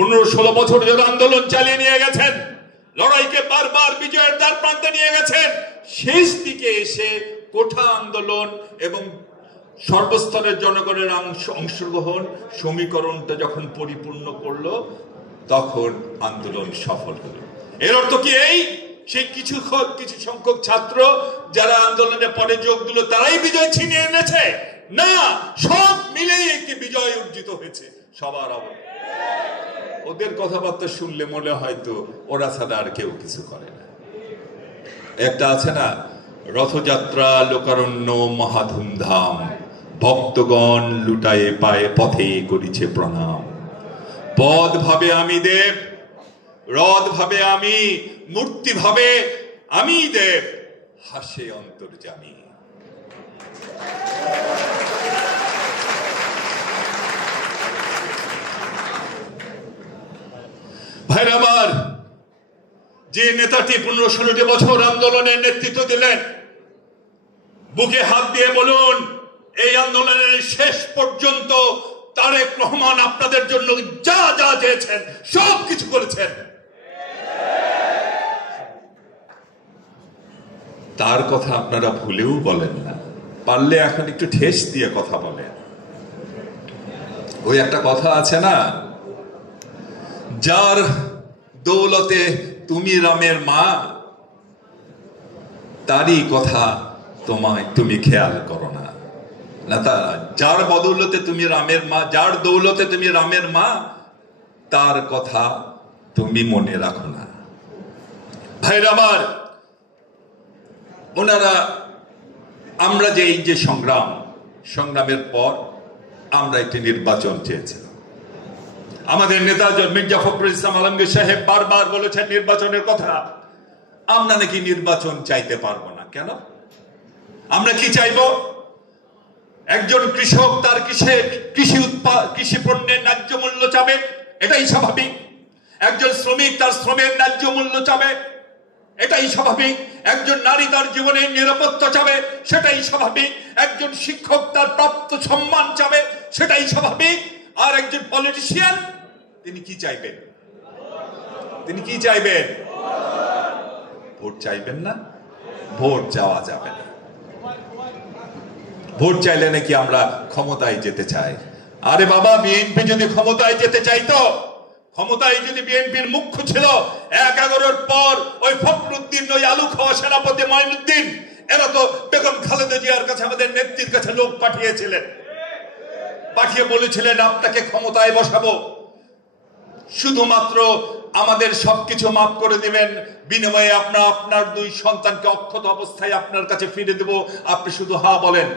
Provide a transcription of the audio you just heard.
15-16 বছর ধরে আন্দোলন চালিয়ে নিয়ে গেছেন, লড়াইকে বারবার বিজয়ের দ্বার প্রান্তে নিয়ে গেছেন। শেষ দিকে এসে কোঠা আন্দোলন এবং সর্বস্তরের জনগণের অংশগ্রহণ সমীকরণটা যখন পরিপূর্ণ করলো, তখন আন্দোলন সফল হলো। এর অর্থ কি এই সেই কিছু সংখ্যক ছাত্র যারা আন্দোলনে পরে যোগ দিল তারাই বিজয় ছিনিয়ে এনেছে? না, সব মিলেই একটি বিজয় অর্জিত হয়েছে সবার আগে। ওদের কথাবার্তা শুনলে মনে হয়তো ওরা ছাড়া আর কেউ কিছু করে না। একটা আছে না, রথযাত্রা লোকারণ্য মহাধুমধাম, ভক্তগণ লুটায়ে পায়ে পথে করিছে প্রণাম। পদ ভাবে আমি দেব, রথ ভাবে আমি, মূর্তি ভাবে আমি দেব, হাসে অন্তর্যামী। ভাইরা আমার, যে নেতাটি 15-16 বছর আন্দোলনের নেতৃত্ব দিলেন, বুকে হাত দিয়ে বলুন, এই আন্দোলনের শেষ পর্যন্ত তারেক রহমান আপনাদের জন্য যা যা চেয়েছেন সব কিছু করেছেন। তার কথা আপনারা ভুলেও বলেন না, পারলে এখন একটু ঠেস দিয়ে কথা বলেন। ওই একটা কথা আছে না, যার দৌলতে তুমি রামের মা, তারই কথা তুমি খেয়াল করো না। যার বদৌলতে তুমি রামের মা, যার দৌলতে তুমি রামের মা, তার কথা তুমি মনে রাখো না। ভাইরা আমার, ওনারা আমরা যে এই যে সংগ্রামের পর আমরা একটি নির্বাচন চেয়েছিলাম। আমাদের নেতা মির্জা ফখরুল ইসলাম আলমগীর সাহেব বারবার বলেছেন নির্বাচনের কথা। আমরা নাকি নির্বাচন চাইতে পারবো না। কেন? আমরা কি চাইবো? একজন কৃষক তার কৃষি পণ্যের ন্যায্য মূল্য চাবে, এটাই স্বাভাবিক। একজন শ্রমিক তার শ্রমের ন্যায্য মূল্য চাবে, এটাই স্বাভাবিক। একজন নারী তার জীবনের নিরাপত্তা চাবে, সেটাই স্বাভাবিক। একজন শিক্ষক তার প্রাপ্ত সম্মান চাবে, সেটাই স্বাভাবিক। আর একজন পলিটিশিয়ান তিনি কি চাইবেন? তিনি কি চাইবেন? ভোট চাইবেন না? ভোট চাওয়া যাবে না। ভোট চাইলে নাকি আমরা ক্ষমতায় যেতে চাই। আরে বাবা, বিএনপি যদি ক্ষমতায় যেতে চাইতো, ক্ষমতায় যদি বিএনপির মুখ্য ছিল 11-এর পর ওই ফখরুদ্দিন, ওই আলু খাওয়া সেনাপতি মাইনুদ্দিন, এরা তো বেগম খালেদা জিয়ার কাছে, আমাদের নেত্রীর কাছে লোক পাঠিয়েছিলেন, পাঠিয়ে বলেছিলেন আপনাকে ক্ষমতায় বসাবো, শুধুমাত্র আমাদের সবকিছু মাফ করে দিবেন, বিনিময়ে আপনার 2 সন্তানকে অক্ষত অবস্থায় আপনার কাছে ফিরে দেব, আপনি শুধু হা বলেন।